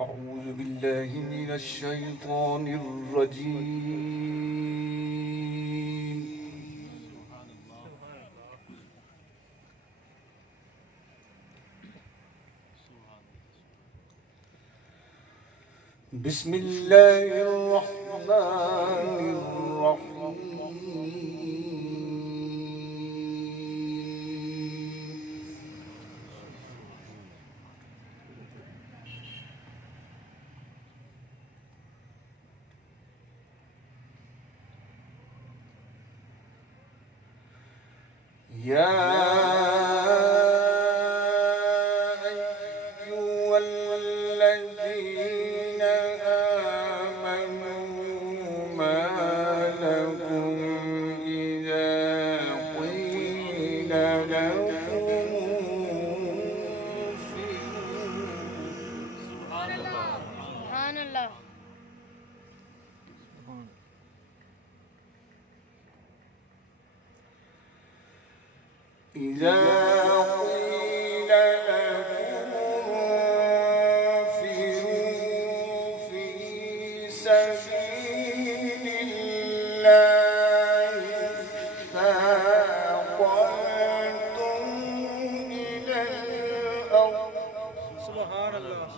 أعوذ بالله من الشيطان الرجيم. بسم الله الرحمن الرحيم. يا أيها الذين آمنوا ما لكم إذا قيل لكم سبحان الله. إذا قيل لكم انفروا في سبيل الله اثاقلتم إلى الأرض. سبحان الله.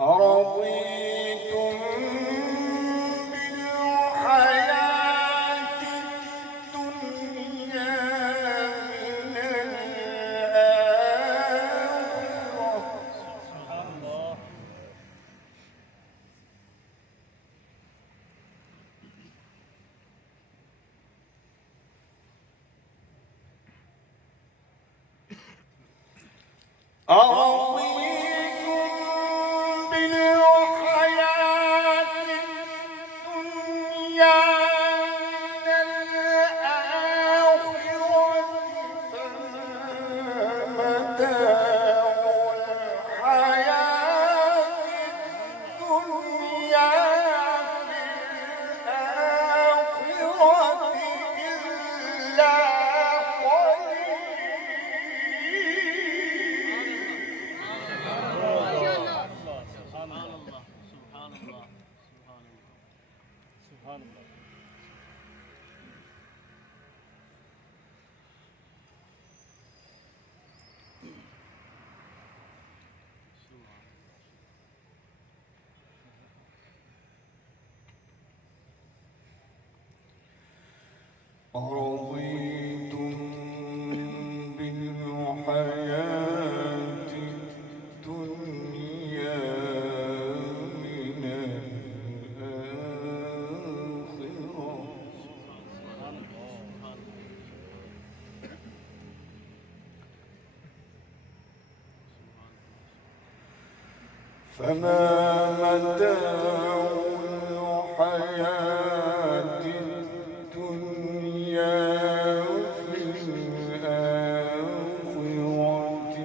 أرضيتم بالحياة الدنيا من الآخرة. أرضيتم بالحياة الدنيا من الآخرة. فما متاع الحياة الدنيا في الآخرة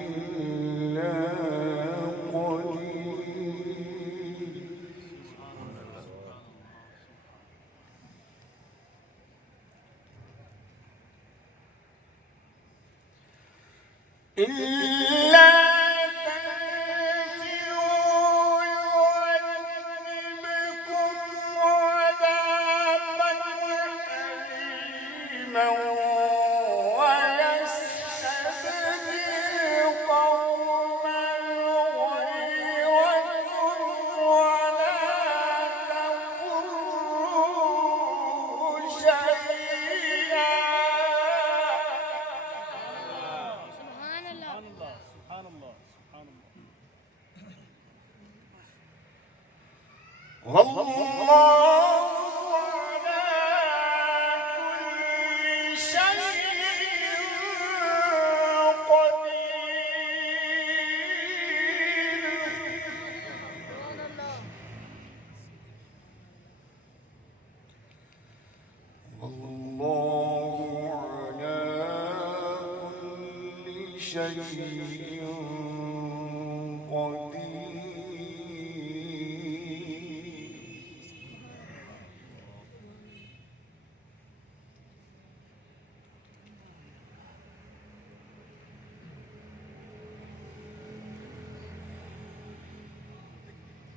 إلا قليل. إلا تنفروا يعذبكم عذابا أليما ويستبدل قوما غيركم ولا تضروه شيئا. سبحان الله. سبحان الله. سبحان الله. والله على كل شيء قدير. والله على كل شيء قدير.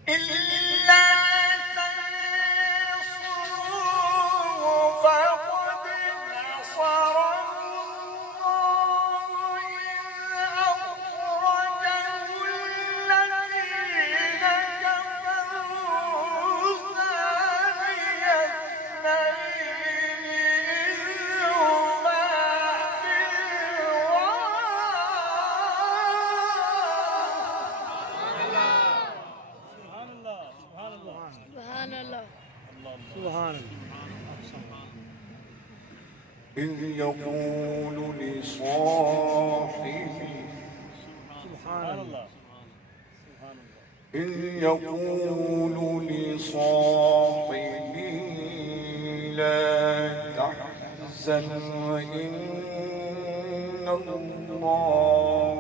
إلا تنصروه فقد نصره الله إذ أخرجه الذين كفروا ثاني اثنين إذ هما في الغار سبحان الله سبحان الله. سبحان الله. إذ يقول لصاحبه سبحان الله. سبحان الله. إذ يقول لصاحبه لا تحزن إن الله